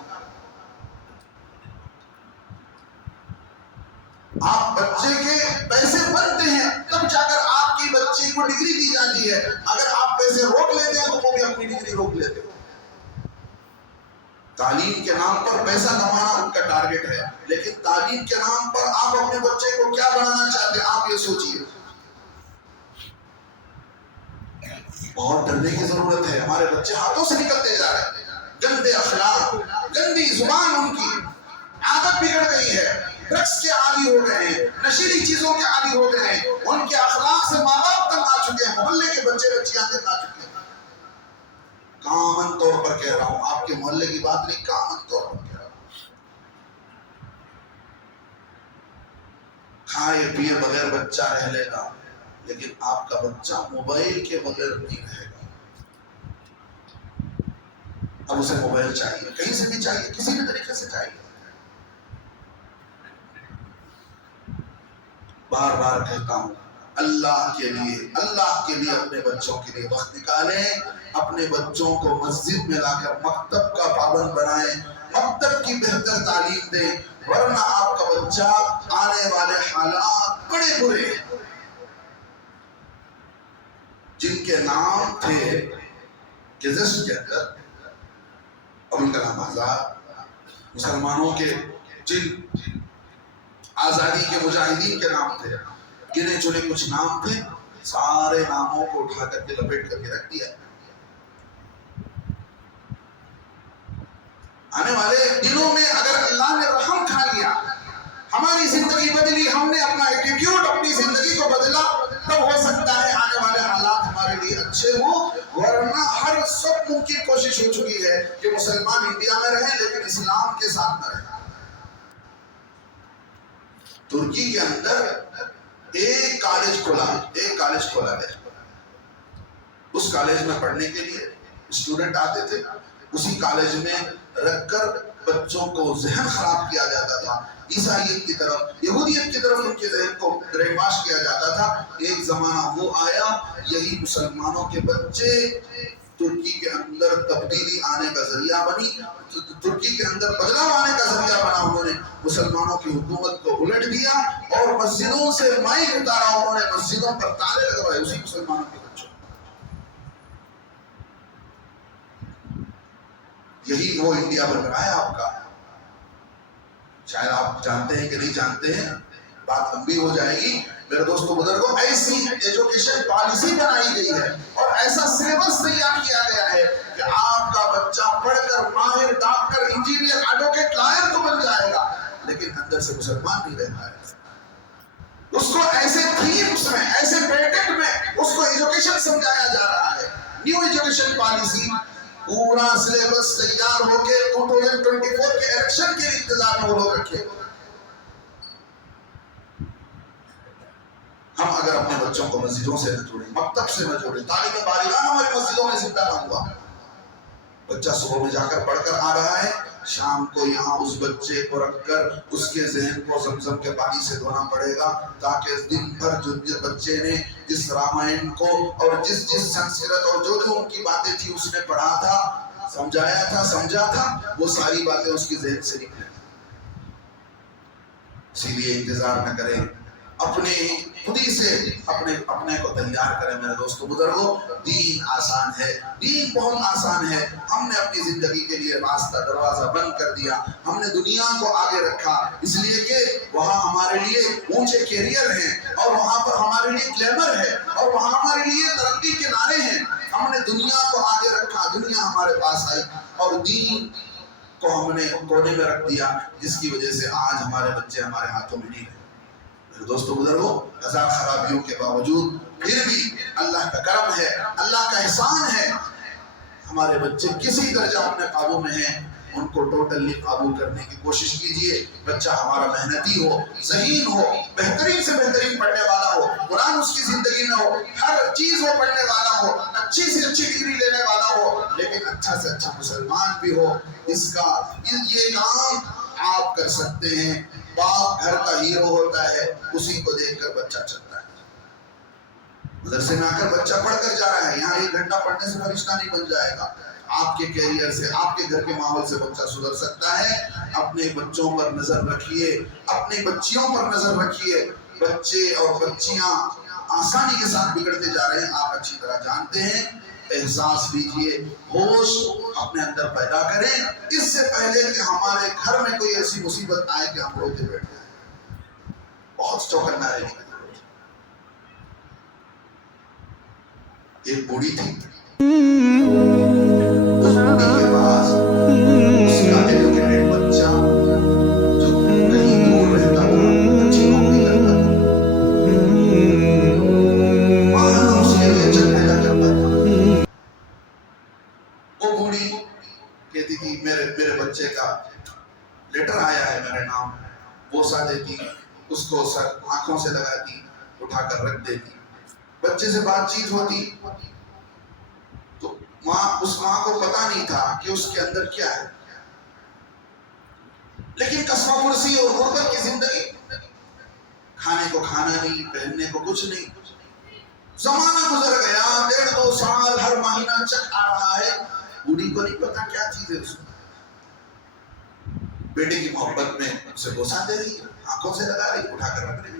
آپ بچے کے پیسے بنتے ہیں تب جا کر آپ کی بچے کو ڈگری دی جاتی ہے، اگر آپ پیسے روک لیتے ہیں تو وہ بھی اپنی ڈگری روک لیتے ہیں۔ تعلیم کے نام پر پیسہ کمانا ان کا ٹارگٹ ہے، لیکن تعلیم کے نام پر آپ اپنے بچے کو کیا بنانا چاہتے ہیں آپ یہ سوچئے۔ بہت ڈرنے کی ضرورت ہے. ہمارے بچے ہاتھوں سے نکلتے جا رہے ہیں. گندے اخلاق، گندی زبان، ان کی عادت بگڑ گئی ہے. ڈرگس کے عادی ہو گئے ہیں، نشیلی چیزوں کے عادی ہو گئے ہیں. ان کے اخلاق سے ماں باپ تنگ آ چکے ہیں، محلے کے بچے بچیاں تنگ آ چکے ہیں. کامن طور پر کہہ رہا ہوں، آپ کے محلے کی بات نہیں، کامن طور پر کہہ رہا ہوں. کھائے پیے بغیر بچہ رہ لے گا، لیکن آپ کا بچہ موبائل کے بغیر نہیں رہے گا. اب اسے موبائل چاہیے، کہیں سے بھی چاہیے، کسی بھی طریقے سے چاہیے. بار بار کہتا ہوں، اللہ کے لیے اپنے بچوں کے لیے وقت نکالیں. اپنے بچوں کو مسجد میں لا کر مکتب کا پابند بنائیں، مکتب کی بہتر تعلیم دیں، ورنہ آپ کا بچہ آنے والے حالات بڑے برے ہیں. جن کے نام تھے گزشت کے اندر ابوالکلام آزاد، مسلمانوں کے جن آزادی کے مجاہدین کے نام تھے، گنے چنے کچھ نام تھے، سارے ناموں کو اٹھا کر کے لپیٹ کر کے رکھ دیا. آنے والے دنوں میں اگر اللہ نے رحم کھا لیا، ہماری زندگی بدلی، ہم نے اپنا ایٹیٹیوڈ اپنی زندگی کو بدلا، تب ہو سکتا ہے آنے والے حالات ہمارے لیے اچھے ہوں. ورنہ ہر سب ممکن کوشش ہو چکی ہے کہ مسلمان انڈیا میں رہیں لیکن اسلام کے ساتھ نہ رہیں. ترکی کے اندر ایک کالج کھولا ہے. اس کالج میں پڑھنے کے لیے اسٹوڈنٹ آتے تھے. اسی کالج میں رکھ کر بچوں کو ذہن خراب کیا جاتا تھا، عیسائیت کی طرف، یہودیت کی طرف ان کے ذہن کو برین واش کیا جاتا تھا. ایک زمانہ وہ آیا، یہی مسلمانوں کے بچے ترکی کے اندر تبدیلی آنے کا ذریعہ بنی، ترکی کے اندر بدلاؤ آنے کا ذریعہ بنا. انہوں نے مسلمانوں کی حکومت کو الٹ دیا اور مسجدوں سے مائک اتارا. انہوں نے مسجدوں پر تالے لگوائے اسی مسلمانوں کے بچوں. یہی وہ انڈیا بن رہا ہے آپ کا. شاید آپ جانتے ہیں کہ نہیں جانتے ہیں، بات لمبی ہو جائے گی. میرے دوستوں بزرگوں، ایسی ایجوکیشن پالیسی بنائی گئی ہے اور ایسا سلیبس تیار کیا گیا ہے کہ آپ کا بچہ پڑھ کر ماہر، ڈاکٹر، انجینئر، ایڈوکیٹ، لائر تو بن جائے گا، لیکن اندر سے مسلمان نہیں رہ پائے گا. اس کو ایسے تھیمز میں، ایسے پیٹنٹ میں اس کو ایجوکیشن سمجھایا جا رہا ہے. نیو ایجوکیشن پالیسی، پورا سلیبس تیار ہو کے 2024 کے الیکشن کے انتظار میں وہ لوگ رکھے. ہم اگر اپنے بچوں کو مسجدوں سے نہ جوڑیں، مکتب سے نہ جوڑیں، تعلیم بالغان ہماری مسجدوں میں زندہ نہ ہوا. بچہ صبح میں جا کر پڑھ کر آ رہا ہے، شام کو یہاں اس بچے کو رکھ کر اس کے ذہن کو زمزم کے پانی سے دھونا پڑے گا، تاکہ دن بھر جو بچے نے جس رامائن کو اور جس سنسکرت اور جو ان کی باتیں تھی اس نے پڑھا تھا، سمجھایا تھا، سمجھا تھا، وہ ساری باتیں اس کی ذہن سے نکلیں. اسی لیے انتظار نہ کریں، اپنے خود ہی سے اپنے کو تیار کریں. میرے دوستو بزرگوں، دین آسان ہے، دین بہت آسان ہے. ہم نے اپنی زندگی کے لیے راستہ دروازہ بند کر دیا. ہم نے دنیا کو آگے رکھا اس لیے کہ وہاں ہمارے لیے اونچے کیریئر ہیں اور وہاں پر ہمارے لیے گلیمر ہے اور وہاں ہمارے لیے ترقی کے نعرے ہیں. ہم نے دنیا کو آگے رکھا، دنیا ہمارے پاس آئی اور دین کو ہم نے کونے میں رکھ دیا، جس کی وجہ سے آج ہمارے بچے ہمارے ہاتھوں میں نہیں رہے. دوستو بزرگوں، ہزار خرابیوں کے باوجود پھر بھی اللہ کا کرم ہے، اللہ کا احسان ہے، ہمارے بچے کسی درجہ اپنے قابو میں ہیں. ان کو ٹوٹلی قابو کرنے کی کوشش کیجئے. بچہ ہمارا محنتی ہو، ذہین ہو، بہترین سے بہترین پڑھنے والا ہو، قرآن اس کی زندگی میں ہو، ہر چیز وہ پڑھنے والا ہو، اچھی سے اچھی ڈگری لینے والا ہو، لیکن اچھا سے اچھا مسلمان بھی ہو. یہ کام آپ کر سکتے ہیں. باپ گھر کا ہیرو ہوتا ہے، اسی کو دیکھ کر بچہ چلتا ہے. مدرسے میں آ کر بچہ پڑھ کر جا رہا ہے، یہاں 1 گھنٹہ پڑھنے سے فرشتہ نہیں بن جائے گا. آپ کے کیریئر سے، آپ کے گھر کے ماحول سے بچہ سدھر سکتا ہے. اپنے بچوں پر نظر رکھیے، اپنی بچیوں پر نظر رکھیے. بچے اور بچیاں آسانی کے ساتھ بگڑتے جا رہے ہیں، آپ اچھی طرح جانتے ہیں. احساس لیجئے، ہوش اپنے اندر پیدا کریں اس سے پہلے کہ ہمارے گھر میں کوئی ایسی مصیبت آئے کہ ہم روتے بیٹھ جائیں. بہت چوکنا ہے. ایک بوڑھی تھی، اس بوڑھی کے پاس اس کا ایجوکیٹڈ بچہ جو کہیں دور رہتا تھا، اچھی نوکری کرتا تھا، وہاں اس کے لیے چلنے کا کرتا تھا۔ وہ بوڑھی کہتی تھی میرے بچے کا لیٹر آیا ہے میرے نام، بوسہ دیتی، اس کو سر آنکھوں سے لگاتی، اٹھا کر رکھ دیتی، بچے سے بات چیت ہوتی۔ تو اس ماں کو پتا نہیں تھا کہ اس کے اندر کیا ہے، لیکن قصبہ پرسی اور غربت کی زندگی، کھانے کو کھانا نہیں، پہننے کو کچھ نہیں۔ زمانہ گزر گیا، 1.5-2 سال، ہر مہینہ چیک آ رہا ہے، بوڑھی کو نہیں پتا کیا چیز ہے اس میں۔ بیٹے کی محبت میں اسے بوسہ دے رہی ہے، آنکھوں سے لگا رہی، اٹھا کر رکھ رہی ہے۔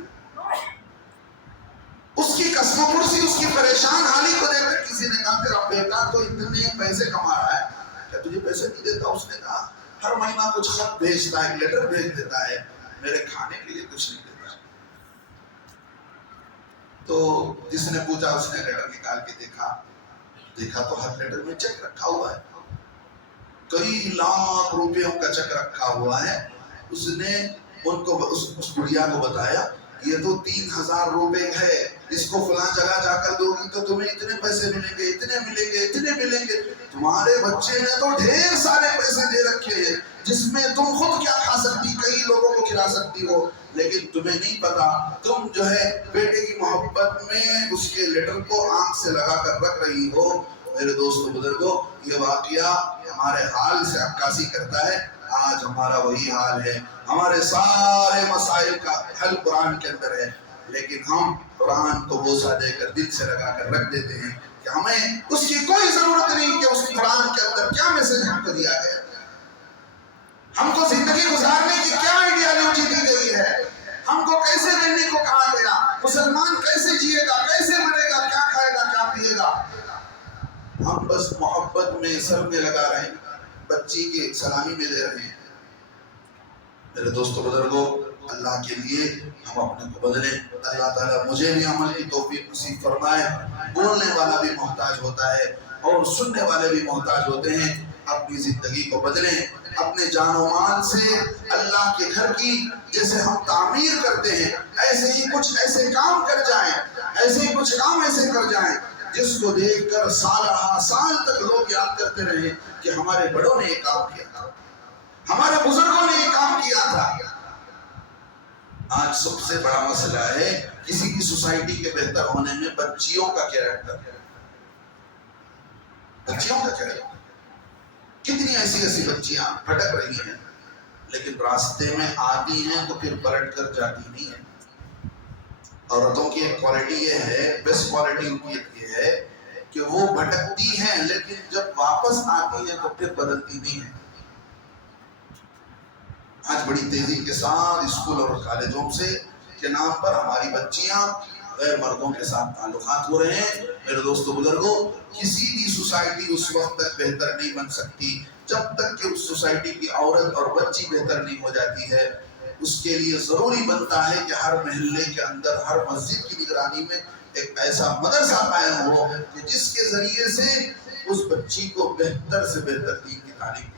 اس کی قصبہ پرسی، اس کی پریشان حالی کو دیکھ کر کسی نے کہا تیرا بیٹا تو اتنے پیسے کما رہا ہے، کیا تجھے پیسے نہیں دیتا؟ اس نے کہا ہر مہینہ کچھ خط بھیجتا ہے، لیٹر بھیج دیتا ہے، میرے کھانے کے لیے کچھ نہیں دیتا۔ تو جس نے پوچھا اس نے لیٹر نکال کے دیکھا تو ہر لیٹر میں چیک رکھا ہوا ہے، کئی لاکھ روپیوں کا چیک رکھا ہوا ہے۔ اس نے ان کو اس بڑھیا کو بتایا یہ تو 3000 روپے ہے، اس کو فلاں جگہ جا کر دو گی تو تمہیں اتنے پیسے ملیں گے، اتنے ملیں گے، اتنے ملیں گے۔ تمہارے بچے نے تو ڈھیر سارے پیسے دے رکھے ہیں جس میں تم خود کیا کھا سکتی، کئی لوگوں کو کھلا سکتی ہو، لیکن تمہیں نہیں پتا۔ تم جو ہے بیٹے کی محبت میں اس کے لیٹر کو آنکھ سے لگا کر رکھ رہی ہو۔ میرے دوستو بزرگوں، یہ واقعہ ہمارے حال سے عکاسی کرتا ہے۔ آج ہمارا وہی حال ہے، ہمارے سارے مسائل کا حل قرآن کے اندر ہے، لیکن ہم قرآن کو بوسہ دے کر دل سے لگا کر رکھ دیتے ہیں کہ ہمیں اس کی کوئی ضرورت نہیں کہ اس قرآن کے اندر کیا میسج ہم کو دیا گیا، ہم کو زندگی گزارنے کی کیا آئیڈیالوجی دی گئی ہے، ہم کو کیسے رہنے کو کہا گیا، مسلمان کیسے جیے گا، کیسے مرے گا، کیا کھائے گا، کیا پیے گا۔ ہم بس محبت میں سر میں لگا رہے ہیں، بچی کے سلامی میں دے رہے ہیں۔ میرے دوستو بزرگوں، اللہ کے لیے ہم اپنے کو بدلیں۔ اللہ تعالیٰ مجھے بھی عمل کی توفیق نصیب فرمائے۔ بولنے والا بھی محتاج ہوتا ہے اور سننے والے بھی محتاج ہوتے ہیں۔ اپنی زندگی کو بدلیں، اپنے جان و مال سے اللہ کے گھر کی جیسے ہم تعمیر کرتے ہیں، ایسے ہی کچھ ایسے کام کر جائیں، ایسے ہی کچھ کام ایسے کر جائیں جس کو دیکھ کر سال تک لوگ یاد کرتے رہیں کہ ہمارے بڑوں نے یہ کام کیا تھا، ہمارے بزرگوں نے یہ کام کیا تھا۔ آج سب سے بڑا مسئلہ ہے کسی بھی سوسائٹی کے بہتر ہونے میں بچیوں کا کیریکٹر، بچیوں کا کیریکٹر۔ کتنی ایسی بچیاں بھٹک رہی ہیں، لیکن راستے میں آتی ہیں تو پھر پلٹ کر جاتی نہیں ہیں۔ عورتوں کی ایک کوالٹی یہ ہے، بیسٹ کوالٹی ان کی یہ ہے کہ وہ بھٹکتی ہیں لیکن جب واپس آتی ہیں تو پھر بدلتی نہیں ہیں۔ آج بڑی تیزی کے ساتھ اسکول اور کالجوں سے کے نام پر ہماری بچیاں غیر مردوں کے ساتھ تعلقات ہو رہے ہیں۔ میرے دوستو بزرگوں، کسی بھی سوسائٹی اس وقت تک بہتر نہیں بن سکتی جب تک کہ اس سوسائٹی کی عورت اور بچی بہتر نہیں ہو جاتی ہے۔ اس کے لیے ضروری بنتا ہے کہ ہر محلے کے اندر، ہر مسجد کی نگرانی میں ایک ایسا مدرسہ قائم ہو کہ جس کے ذریعے سے اس بچی کو بہتر سے بہتر دین کی تعلیم